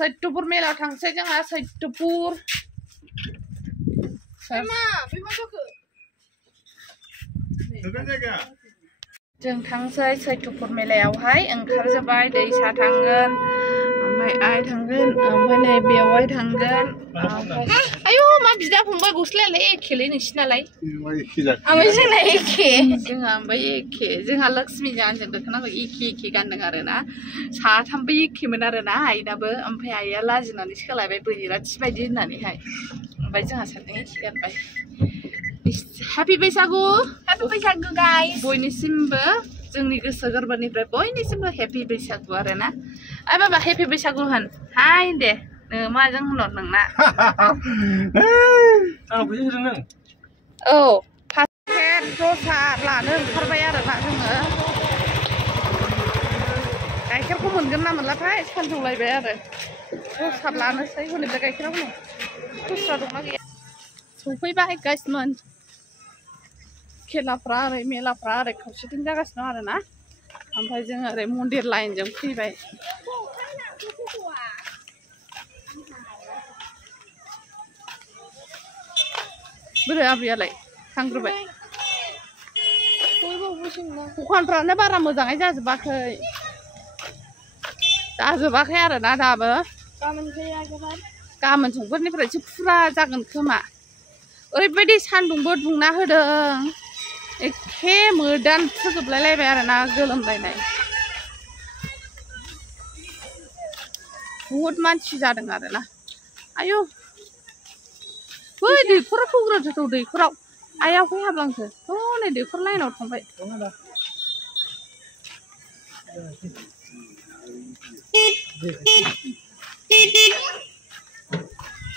सैत्यपुर मेला थांसै जोंहा सैत्यपुर जों थांसै सैत्यपुर मेलायावहाय ओंखारजोब्बाय दैसा थांगोन ओमफ्राय आइ थांगोन ओमफ्राय नै बेवाइ थांगोन आयु मा बिदा फंबाय गस्लायालाय एखेलै नोंसिनालाय ओमफ्राय जोंना एखे जोंहा ओमफ्राय एखे जोंहा लक्ष्मी जाहानजों दख'नाखौ एखे गानदों आरोना साथामबो एखेमोन आरोना आइनाबो ओमफ्राय आइया लाजिनानै सोलायबाय बैराथि बायदि होननानैहाय ओमफ्राय जोंहा सानैजों एखे गानबाय Happy बैसागु guys बयनिसिमबो जोंनि गोसो गोरबोनिफ्राय बयनिसिमबो हेपि बैसागु आरोना आइ बाबा हेपि बैसागु होन हाय दे माजों होनहर नोंना औ पाकेट प्रसाद लानो ओंखारबाय आरोना जोङो गाइखेरखौ मोनगोन ना मोनलाथाय सानजौलायबाय आरो प्रसाद लानोसै हनैलाय गाइखेरा हनै खुस्रा दंना गैया सफैबाय गाइसमोन खेलाफ्रा ओरै मेलाफ्रा ओरै खावसेथिं जागासिनो आरो ना ओमफ्राय जों ओरै मन्दिर लाइनजों फैबाय बोरै आबैयालाय थांग्रोबाय दखानफ्रानो बारा मोजाङै जाजोबाखै आरोना दाबो गाबोन समफोरनिफ्रायसो फुरा जागोन खोमा ओरैबायदि सान्दुंबो दुंना होदों एखे मोदान फोजोबलायलायबाय आरोना गोलोमलायनाय बहुद मानसि जादों आरोना आयु बै दैखराव फैग्रोदो दैखराव आइया फै हाबलांसो हनै दैखर लाइनाव थांबाय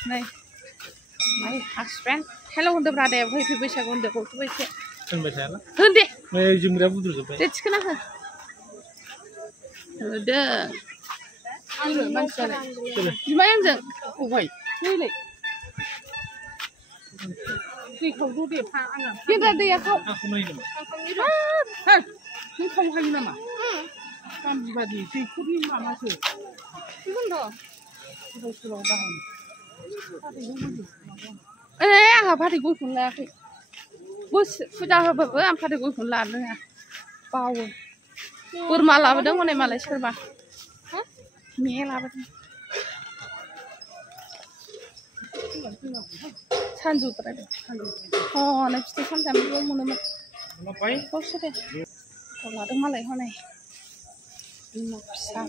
नै my husband hello होनदो ब्रादे फै बैसागु होनदो गथ'बो एसे होनबाय थायाला होन दे नै जोमग्राया बुद्रुजोब्बाय दे थिखोना हो होदो आंनो मानसियालाय बिमाय आंजों फैबाय नैलाय दैखौ दे फा आंना गेद्रा दैया खाव आंखौ नायनो नों खाव हायो नामा गामि बादि दैखरनि मामासो बेखौनोथ' गोदाव सोराव दाहोन आंहा फाथै गयखौनो लायाखै फुजा होबाबो आं फाथै गयखौनो लानो रोङा बावो बोरमा लाबोदों हनै मालाय सोरबा मे लाबोदों सानजौद्रायदों हनै फिथाइ सामथाइबो मोनोमोन बावसो दे लादों मालाय हनै फिसा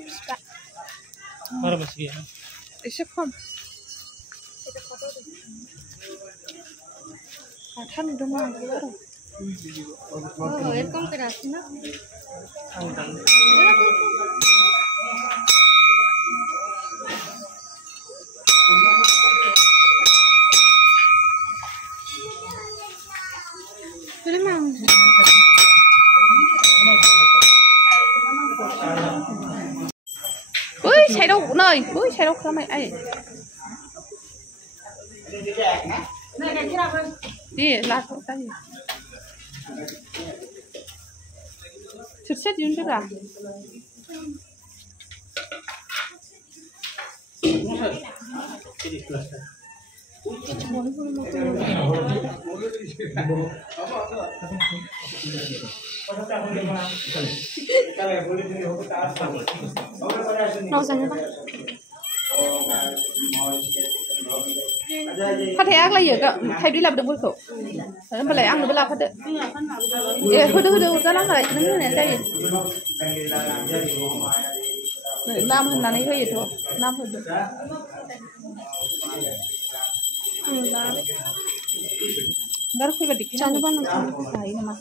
एसे खम हाथा नुदोंमोन आं एकदम केरासिन ना बै साइडआव नै बै साइडआव खालामनाय आइ दे लाथ' जायो थोरसिया दिहुनदोब्रा फाथैया आग्लायो थाइब्रै लाबोदों गयखौ होमबालाय आंनोबो लाफादो ए होदो अरजालांबाय नों होनायानो जायो नाम होननानै होयोथ' नाम होदो बार फैबा दिखि जानो बानो जायो नामा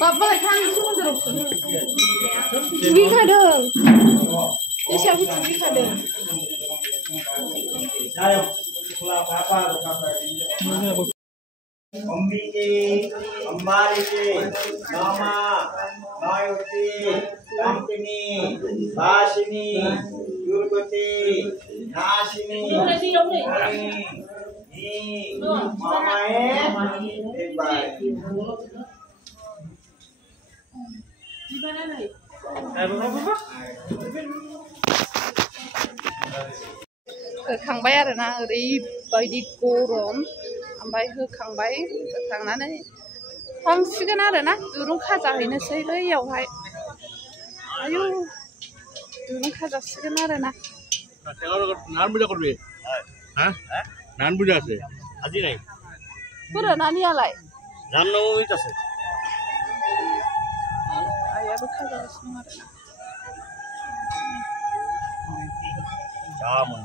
बाबालाय थांनोसो मन्दिरावसो दुगैखादों दैसायावसो दुगैखादों मम्मी जी अम्बारी जी मामा मायुती कंपनी भाषिनी दुर्गति sini. Nih, mama baik. होखांबाय आरोना ओरैबायदि गरम ओमफ्राय होखांनानै थांसिगोन आरोना दुरुं खाजाहैनोसै बैयावहाय आयु दुरुं खाजासिगोन आरोना नान पूजा करबे हां नान पूजा আছে আজি নাই बोरो नानियालाय रामनवमी আছে आयाबो खाजागासिनो आरोना जामोन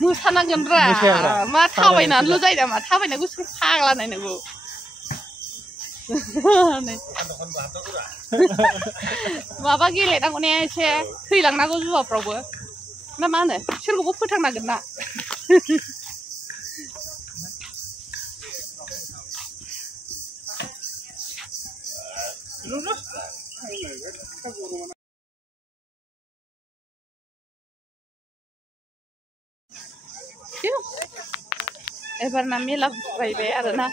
मोसानांगोन मा थाबायनानैल' जायो नामा थाबायना गुसु फाग्ला नायनांगौ माबा गेलेनांगौ ने एसे थैलांनांगौ जुवाफ्रावबो ना मा होनो सोरखौबो फोथांनांगोन ना एबारना मेला बायबाय आरोना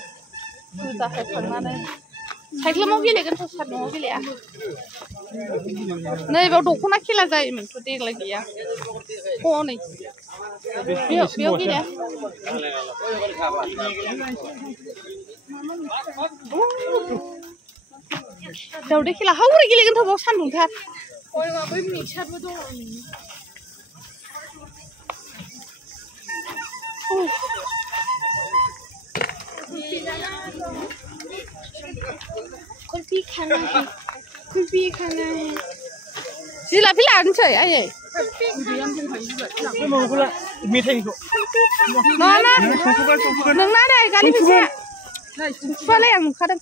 फुजा होखांनानै साइकेलाव गेलेगोनथ' सान्दुङाव गेलेया नैबाव दख'ना खेला जायोमोनथ' देग्लाय गैया हनै बेयाव गेलेया दावदै खेला हौरै गेलेगोनथ' बाव सान्दुंथार बै मिक्सारबो दङ कुल्फी खाना है जिलापि लानोसै आयै मेथाइखौ नङा नोंना नै गारि फैसाया सुवालाय आं नुखादों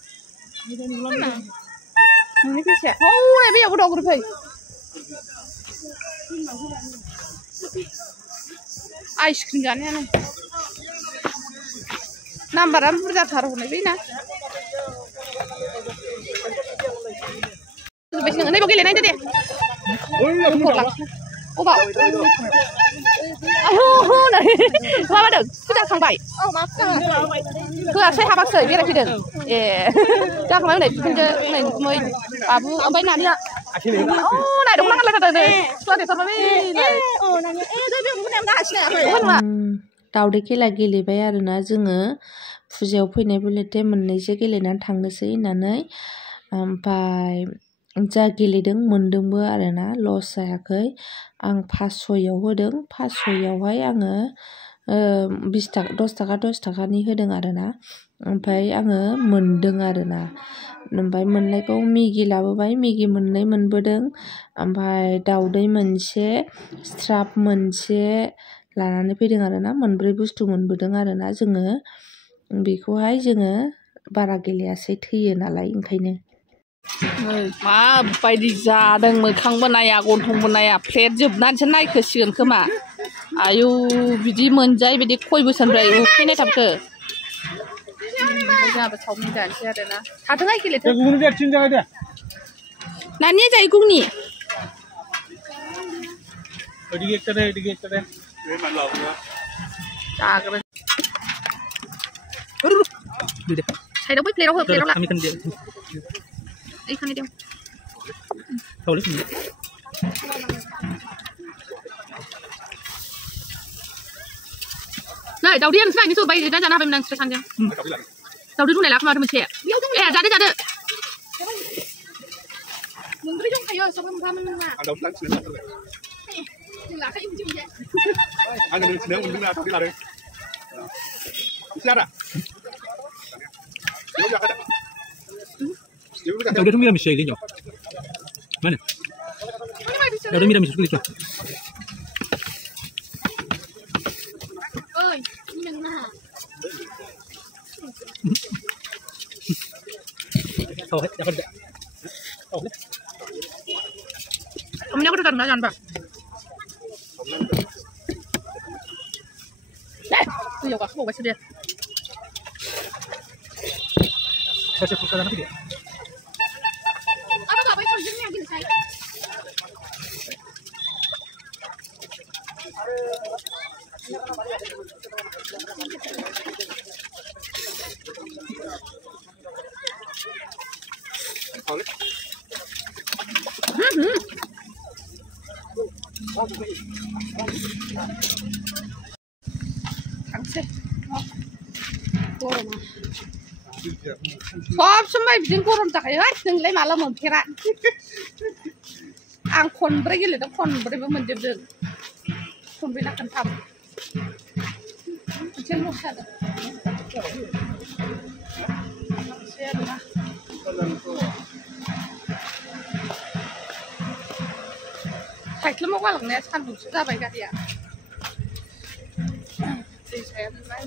नोंनि फैसाया हौरै बैयावबो दं फै आइसक्रिम जानायानो नाम्बारा बुरजाथार हनै बैना नैबाव गेलेनायदो दे अबाव माबादों फुजा खांबाय होआसै हाबाखै बेरायफैदों ए जाखांबाय हनै बिखुनजो नै नुगुमै बाबु ओमफ्राय नानिया नाय दख'ना गानलायथारदों नै सुवा देथारबाय दावदै खेला गेलेबाय आरोना जोङो फुजायाव फैनाय बुलेटे मोननैसो गेलेनानै थांनोसै होननानै ओमफ्राय जा गेलेदों मोनदोंबो आरोना लस जायाखै आं 500याव होदों 500यावहाय आङो 10 थाखानि होदों आरोना ओमफ्राय आङो मोनदों आरोना ओमफ्राय मोननायखौ मेगि लाबोबाय मेगि मोननै मोनबोदों ओमफ्राय दावदै मोनसे स्ट्राप मोनसे लानानै फैदों आरोना मोनब्रै बुस्थु मोनबोदों आरोना जोङो बेखौहाय जोङो बारा गेलेयासै थैयो नालाय ओंखायनो माबायदि जादों मोखांबो नाया गन्थंबो नाया प्लेट जोबनानैसो नायखोसिगोन खोमा आयु बिदि मोनजायो बिदि खय बोसोरनिफ्राय उखैनाय थाबखो जोंहाबो चावमिन जानोसै आरोना थाथोंहाय गेलेथों नानिया जायो गुगनि जाग्रोन साइडआव बै प्लेटआव हो प्लेटआव ला এইখানে দিও नै दावदैया नोंसोर लायनोसो बायजों जानो हाबायमोन नोंसोर सानजों दावदै रुनाय लाखोमा मोनसे ए जादो मोनब्रै दंखायो सबो मोनफामोन नोंना आं दावदै लांसिनो जों लाखायो मोनसे आङो नोंसिनाव मोनदों ना दावदै लादों Sierra Udah tuh mira misal ini. Mana? Udah mira misal kulit. Ơi, nhưng mà Oh, dapat. Oh. Kamu aku dekat nggak Pak? tôi có không phải xe điện. Saya pusat apa dia? Apa apa itu jenisnya gini saya. Không, sao mày bị cô làm chả ấy, đừng lấy mà làm một thế bạn. Ăn con bơi cái này nó con bơi với mình được, con bơi là cần thầm. Trên một xe đó. Xe đó. Thạch lắm quá lần này, ăn đủ ra vậy cả đi à? Đi xe này